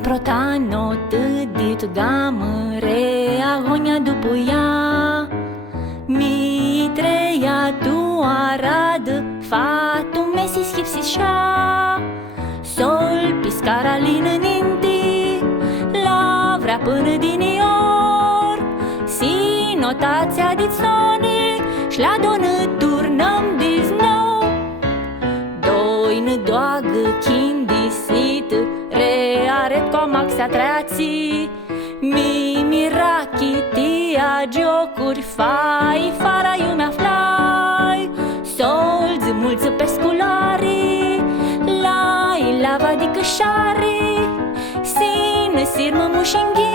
protano tâdit gamăre agonia după ea. Mi treia tu arad fatu mesi schipsis șa. Sol piscara lină ninti la vrea până din ior. Si notația dit soni și la donă turnăm dis nou. Doi doagă chindisit rearet comac se atrații. Mi mirachitia giocuri fai fara iumea flai. Solzi mulți pesculari lai lava di cășari. Sin sirmă mușinghi